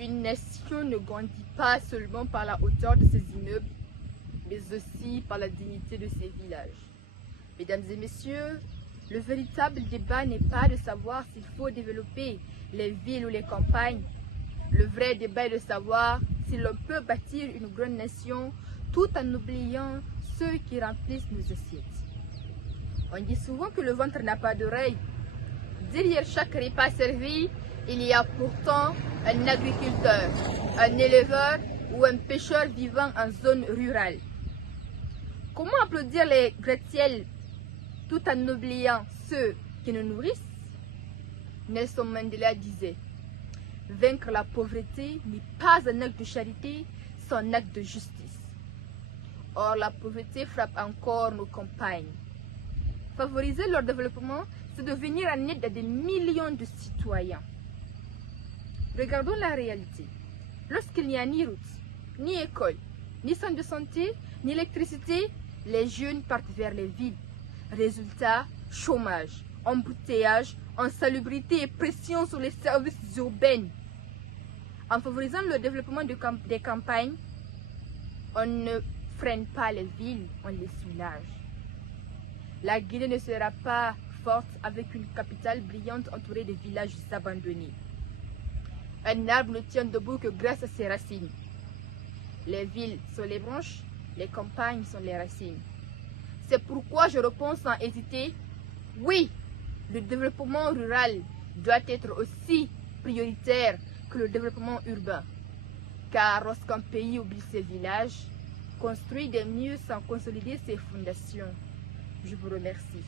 Une nation ne grandit pas seulement par la hauteur de ses immeubles, mais aussi par la dignité de ses villages. Mesdames et messieurs, le véritable débat n'est pas de savoir s'il faut développer les villes ou les campagnes. Le vrai débat est de savoir si l'on peut bâtir une grande nation tout en oubliant ceux qui remplissent nos assiettes. On dit souvent que le ventre n'a pas d'oreille. Derrière chaque repas servi, il y a pourtant un agriculteur, un éleveur ou un pêcheur vivant en zone rurale. Comment applaudir les gratte-ciels tout en oubliant ceux qui nous nourrissent? Nelson Mandela disait: vaincre la pauvreté n'est pas un acte de charité, c'est un acte de justice. Or, la pauvreté frappe encore nos campagnes. Favoriser leur développement, c'est de venir en aide à des millions de citoyens. Regardons la réalité. Lorsqu'il n'y a ni route, ni école, ni centre de santé, ni électricité, les jeunes partent vers les villes. Résultat, chômage, embouteillage, insalubrité et pression sur les services urbains. En favorisant le développement des campagnes, on ne freine pas les villes, on les soulage. La Guinée ne sera pas forte avec une capitale brillante entourée de villages abandonnés. Un arbre ne tient debout que grâce à ses racines. Les villes sont les branches, les campagnes sont les racines. C'est pourquoi je repense sans hésiter: oui, le développement rural doit être aussi prioritaire que le développement urbain. Car lorsqu'un pays oublie ses villages, construit des murs sans consolider ses fondations. Je vous remercie.